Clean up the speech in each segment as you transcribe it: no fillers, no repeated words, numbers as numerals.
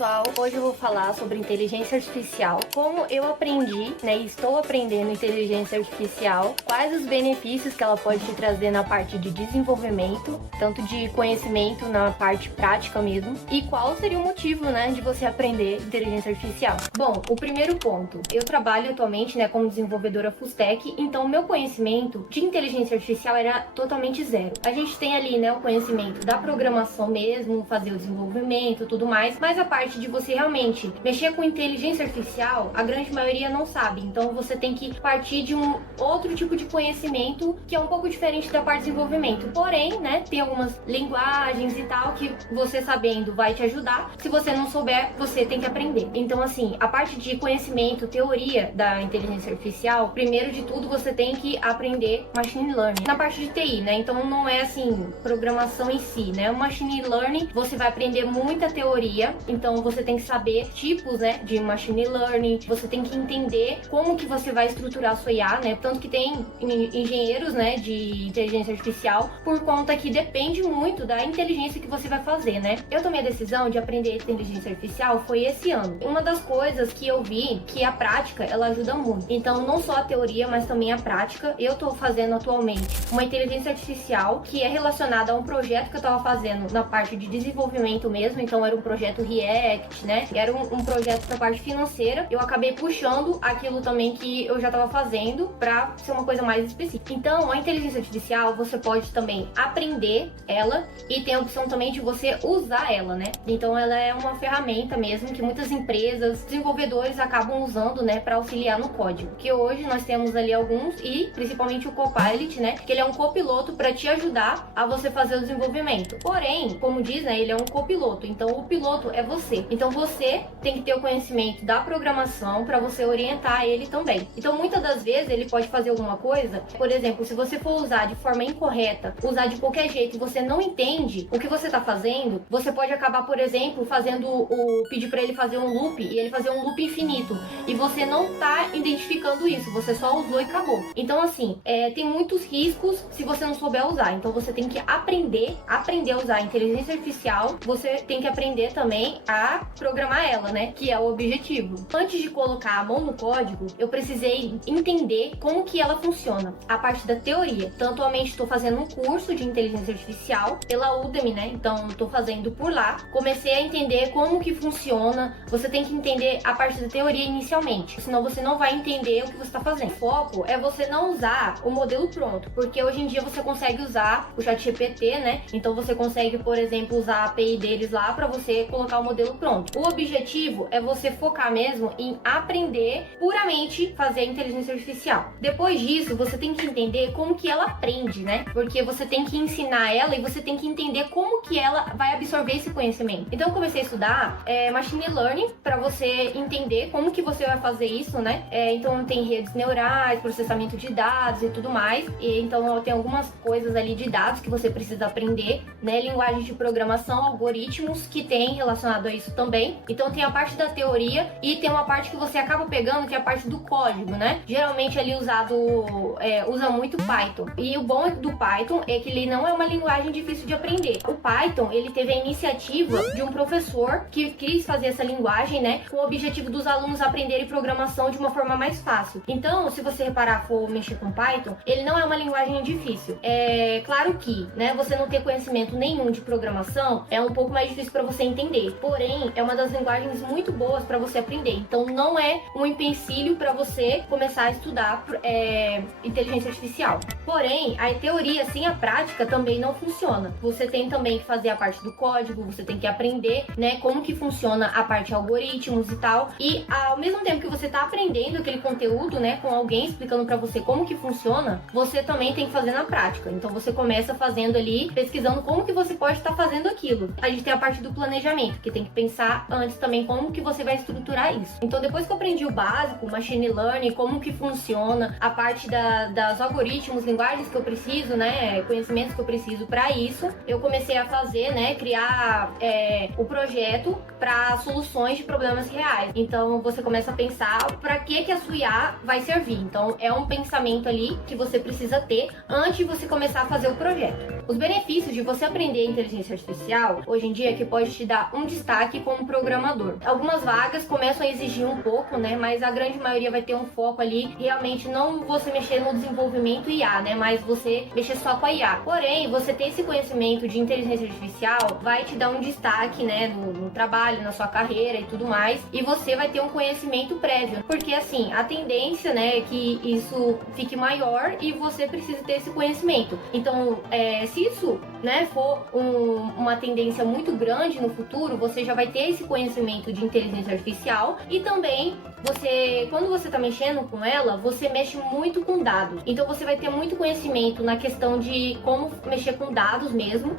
pessoal, hoje eu vou falar sobre inteligência artificial, como eu aprendi, e estou aprendendo inteligência artificial, quais os benefícios que ela pode te trazer na parte de desenvolvimento, tanto de conhecimento na parte prática mesmo, e qual seria o motivo, de você aprender inteligência artificial. Bom, o primeiro ponto, eu trabalho atualmente, como desenvolvedora full stack, então o meu conhecimento de inteligência artificial era totalmente zero. A gente tem ali, o conhecimento da programação mesmo, fazer o desenvolvimento, tudo mais, mas a parte de você realmente mexer com inteligência artificial, a grande maioria não sabe, então você tem que partir de um outro tipo de conhecimento que é um pouco diferente da parte de desenvolvimento, porém, tem algumas linguagens e tal que você sabendo vai te ajudar, se você não souber, você tem que aprender. Então assim, a parte de conhecimento, teoria da inteligência artificial, primeiro de tudo você tem que aprender machine learning, na parte de TI, então não é assim, programação em si, o machine learning, você vai aprender muita teoria, então você tem que saber tipos, de machine learning, você tem que entender como que você vai estruturar a sua IA, tanto que tem engenheiros, de inteligência artificial, por conta que depende muito da inteligência que você vai fazer, Eu tomei a decisão de aprender inteligência artificial foi esse ano. Uma das coisas que eu vi que a prática, ela ajuda muito. Então, não só a teoria, mas também a prática. Eu tô fazendo atualmente uma inteligência artificial que é relacionada a um projeto que eu tava fazendo na parte de desenvolvimento mesmo, então era um projeto React, Era um projeto da parte financeira. Eu acabei puxando aquilo também que eu já tava fazendo pra ser uma coisa mais específica. Então, a inteligência artificial, você pode também aprender ela e tem a opção também de você usar ela, Então, ela é uma ferramenta mesmo que muitas empresas, desenvolvedores acabam usando, pra auxiliar no código. Que hoje nós temos ali alguns e principalmente o Copilot, que ele é um copiloto para te ajudar a você fazer o desenvolvimento. Porém, como diz, ele é um copiloto, então o piloto é você. Então você tem que ter o conhecimento da programação para você orientar ele também. Então muitas das vezes ele pode fazer alguma coisa, por exemplo, se você for usar de forma incorreta, usar de qualquer jeito e você não entende o que você está fazendo, você pode acabar, por exemplo, pedir para ele fazer um loop e ele fazer um loop infinito e você não tá identificando isso, você só usou e acabou. Então assim, tem muitos riscos se você não souber usar, então você tem que aprender a usar a inteligência artificial, você tem que aprender também a programar ela, que é o objetivo. Antes de colocar a mão no código, eu precisei entender como que ela funciona, a parte da teoria. Então atualmente estou fazendo um curso de inteligência artificial pela Udemy, então estou fazendo por lá, comecei a entender como que funciona, você tem que entender a parte da teoria inicialmente, senão você não vai entender o que você está fazendo. O foco é você não usar o modelo pronto, porque hoje em dia você consegue usar o ChatGPT, então você consegue, por exemplo, usar a API deles lá para você colocar o modelo pronto. O objetivo é você focar mesmo em aprender puramente fazer inteligência artificial. Depois disso, você tem que entender como que ela aprende, porque você tem que ensinar ela e você tem que entender como que ela vai absorver esse conhecimento. Então eu comecei a estudar Machine Learning para você entender como que você vai fazer isso, então tem redes neurais, processamento de dados e tudo mais, e então tem algumas coisas ali de dados que você precisa aprender, linguagem de programação, algoritmos que tem relacionado a isso também. Então tem a parte da teoria e tem uma parte que você acaba pegando, que é a parte do código, Geralmente ali usa muito Python. E o bom do Python é que ele não é uma linguagem difícil de aprender. O Python, ele teve a iniciativa de um professor que quis fazer essa linguagem, com o objetivo dos alunos aprenderem programação de uma forma mais fácil. Então, se você reparar, for mexer com Python, ele não é uma linguagem difícil. É claro que, você não ter conhecimento nenhum de programação é um pouco mais difícil para você entender. Porém, é uma das linguagens muito boas para você aprender. Então, não é um empecilho para você começar a estudar inteligência artificial. Porém, a teoria sem a prática também não funciona. Você tem também que fazer a parte do código, você tem que aprender, como que funciona a parte de algoritmos e tal. E ao mesmo tempo que você está aprendendo aquele conteúdo, com alguém explicando para você como que funciona, você também tem que fazer na prática. Então você começa fazendo ali, pesquisando como que você pode estar fazendo aquilo. A gente tem a parte do planejamento, que tem que pensar antes também como que você vai estruturar isso. Então depois que eu aprendi o básico, machine learning, como que funciona, a parte das algoritmos, linguagens que eu preciso, conhecimentos que eu preciso para isso, eu comecei a fazer, criar o projeto para soluções de problemas reais. Então você começa a pensar para que a sua IA vai servir. Então é um pensamento ali que você precisa ter antes de você começar a fazer o projeto. Os benefícios de você aprender inteligência artificial, hoje em dia, é que pode te dar um destaque como programador. Algumas vagas começam a exigir um pouco, né, mas a grande maioria vai ter um foco ali, realmente não você mexer no desenvolvimento IA, né, mas você mexer só com a IA. Porém, você ter esse conhecimento de inteligência artificial vai te dar um destaque, né, no trabalho, na sua carreira e tudo mais, e você vai ter um conhecimento prévio, porque assim, a tendência, né, é que isso fique maior e você precisa ter esse conhecimento. Então, se isso, né, for uma tendência muito grande no futuro, você já vai ter esse conhecimento de inteligência artificial e também quando você está mexendo com ela, você mexe muito com dados. Então você vai ter muito conhecimento na questão de como mexer com dados mesmo,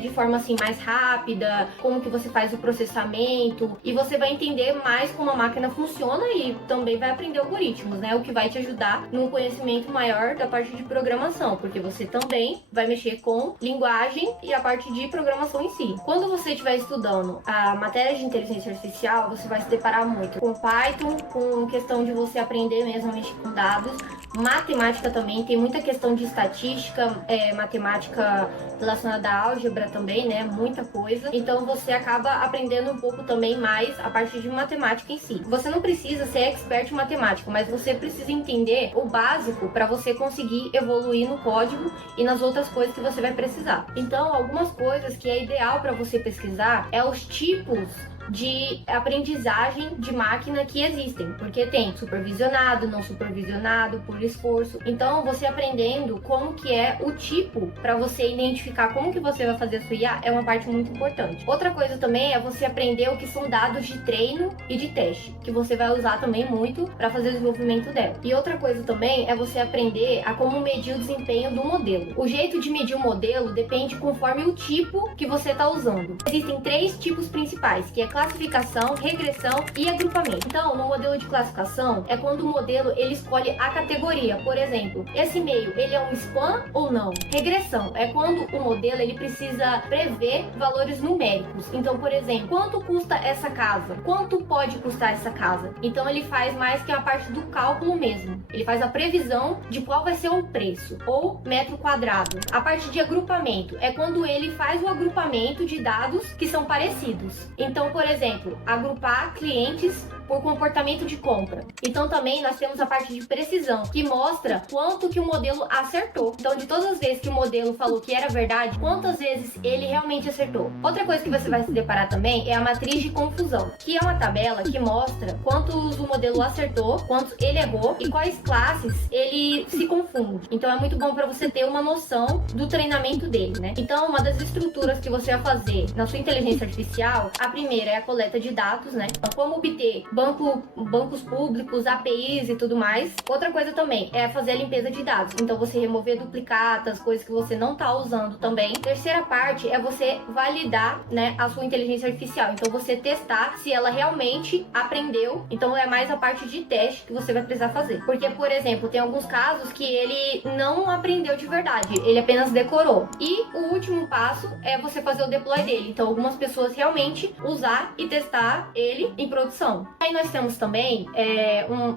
de forma assim mais rápida, como que você faz o processamento, e você vai entender mais como a máquina funciona e também vai aprender algoritmos, né? O que vai te ajudar num conhecimento maior da parte de programação, porque você também vai mexer com linguagem e a parte de programação em si. Quando você estiver estudando a matéria de inteligência artificial, você vai se deparar muito com Python, com questão de você aprender mesmo a mexer com dados, matemática também, tem muita questão de estatística, matemática relacionada à álgebra também, né, muita coisa, então você acaba aprendendo um pouco também mais a parte de matemática em si. Você não precisa ser expert em matemática, mas você precisa entender o básico para você conseguir evoluir no código e nas outras coisas que você vai precisar. Então, algumas coisas que é ideal para você pesquisar é os tipos de aprendizagem de máquina que existem, porque tem supervisionado, não supervisionado, por esforço. Então, você aprendendo como que é o tipo para você identificar como que você vai fazer a sua IA é uma parte muito importante. Outra coisa também é você aprender o que são dados de treino e de teste, que você vai usar também muito para fazer o desenvolvimento dela. E outra coisa também é você aprender a como medir o desempenho do modelo. O jeito de medir o modelo depende conforme o tipo que você está usando. Existem 3 tipos principais, que é classificação, regressão e agrupamento. Então, no modelo de classificação, é quando o modelo ele escolhe a categoria. Por exemplo, esse e-mail, ele é um spam ou não? Regressão é quando o modelo ele precisa prever valores numéricos. Então, por exemplo, quanto custa essa casa? Quanto pode custar essa casa? Então, ele faz mais que a parte do cálculo mesmo. Ele faz a previsão de qual vai ser o preço ou metro quadrado. A parte de agrupamento é quando ele faz o agrupamento de dados que são parecidos. Então, por exemplo, agrupar clientes por comportamento de compra. Então também nós temos a parte de precisão, que mostra quanto que o modelo acertou. Então, de todas as vezes que o modelo falou que era verdade, quantas vezes ele realmente acertou. Outra coisa que você vai se deparar também é a matriz de confusão, que é uma tabela que mostra quantos o modelo acertou, quantos ele errou e quais classes ele se confunde. Então é muito bom para você ter uma noção do treinamento dele, né? Então, uma das estruturas que você vai fazer na sua inteligência artificial, a primeira é a coleta de dados, né? Então, como obter bancos públicos, APIs e tudo mais. Outra coisa também é fazer a limpeza de dados. Então, você remover duplicatas, coisas que você não está usando também. Terceira parte é você validar, né, a sua inteligência artificial. Então, você testar se ela realmente aprendeu. Então, é mais a parte de teste que você vai precisar fazer. Porque, por exemplo, tem alguns casos que ele não aprendeu de verdade. Ele apenas decorou. E o último passo é você fazer o deploy dele. Então, algumas pessoas realmente usar e testar ele em produção. Aí nós temos também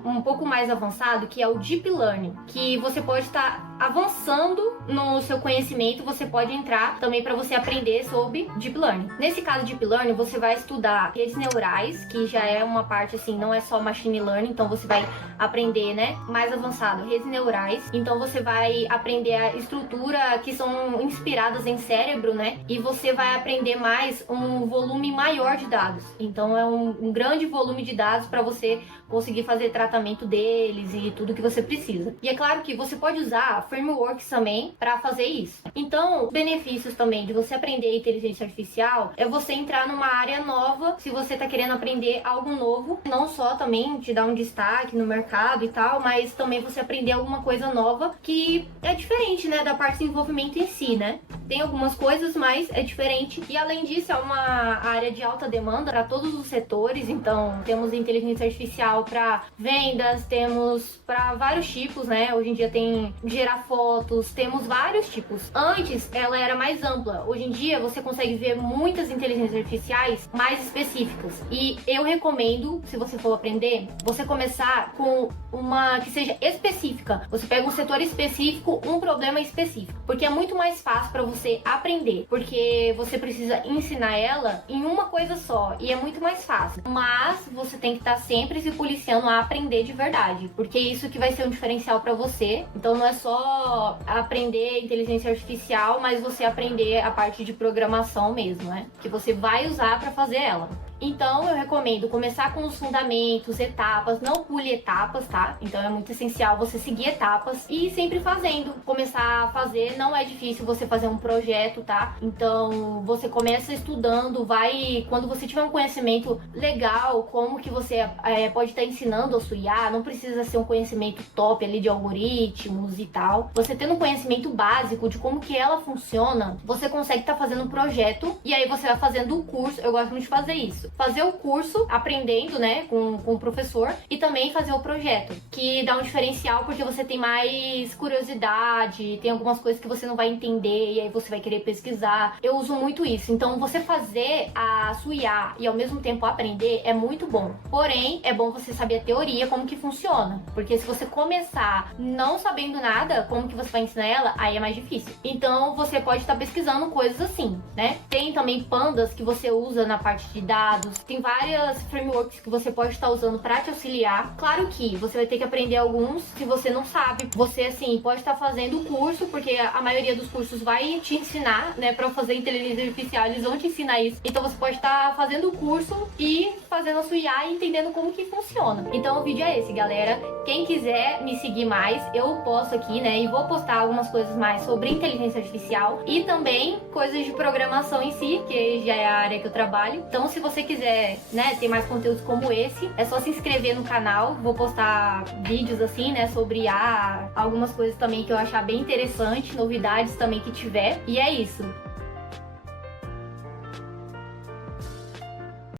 um pouco mais avançado, que é o Deep Learning, que você pode estar avançando no seu conhecimento, você pode entrar também para você aprender sobre Deep Learning. Nesse caso de Deep Learning, você vai estudar redes neurais, que já é uma parte assim, não é só Machine Learning, então você vai aprender, né, mais avançado, redes neurais. Então você vai aprender a estrutura que são inspiradas em cérebro, né, e você vai aprender mais um volume maior de dados. Então é um grande volume de dados para você conseguir fazer tratamento deles e tudo que você precisa. E é claro que você pode usar frameworks também para fazer isso. Então, os benefícios também de você aprender inteligência artificial é você entrar numa área nova, se você está querendo aprender algo novo, não só também te dar um destaque no mercado e tal, mas também você aprender alguma coisa nova que é diferente, né, da parte de desenvolvimento em si, né? Tem algumas coisas, mas é diferente. E além disso, é uma área de alta demanda para todos os setores. Então, temos inteligência artificial para vendas, temos para vários tipos, né? Hoje em dia tem gerar fotos, temos vários tipos. Antes, ela era mais ampla. Hoje em dia, você consegue ver muitas inteligências artificiais mais específicas. E eu recomendo, se você for aprender, você começar com uma que seja específica. Você pega um setor específico, um problema específico. Porque é muito mais fácil para você você aprender, porque você precisa ensinar ela em uma coisa só e é muito mais fácil. Mas você tem que estar sempre se policiando a aprender de verdade, porque é isso que vai ser um diferencial para você. Então não é só aprender inteligência artificial, mas você aprender a parte de programação mesmo, né? Que você vai usar para fazer ela. Então eu recomendo começar com os fundamentos, etapas, não pule etapas, tá? Então é muito essencial você seguir etapas e ir sempre fazendo. Começar a fazer, não é difícil você fazer um projeto, tá? Então você começa estudando, quando você tiver um conhecimento legal, como que você pode estar ensinando a sua IA, não precisa ser um conhecimento top ali de algoritmos e tal. Você tendo um conhecimento básico de como que ela funciona, você consegue estar fazendo um projeto e aí você vai fazendo o curso. Eu gosto muito de fazer isso. Fazer o curso, aprendendo, né, com o professor, e também fazer o projeto, que dá um diferencial porque você tem mais curiosidade, tem algumas coisas que você não vai entender e aí você vai querer pesquisar. Eu uso muito isso. Então, você fazer a sua IA e ao mesmo tempo aprender é muito bom. Porém, é bom você saber a teoria, como que funciona, porque se você começar não sabendo nada, como que você vai ensinar ela, aí é mais difícil. Então, você pode estar pesquisando coisas assim, né? Tem também pandas que você usa na parte de dados. Tem várias frameworks que você pode estar usando para te auxiliar. Claro que você vai ter que aprender alguns se você não sabe. Você, assim, pode estar fazendo o curso, porque a maioria dos cursos vai te ensinar, né? Para fazer inteligência artificial, eles vão te ensinar isso. Então você pode estar fazendo o curso e fazendo a sua IA e entendendo como que funciona. Então o vídeo é esse, galera. Quem quiser me seguir mais, eu posto aqui, né? E vou postar algumas coisas mais sobre inteligência artificial e também coisas de programação em si, que já é a área que eu trabalho. Então se você quiser, né, ter mais conteúdos como esse, é só se inscrever no canal. Vou postar vídeos assim, né, sobre IA, algumas coisas também que eu achar bem interessante, novidades também que tiver. E é isso.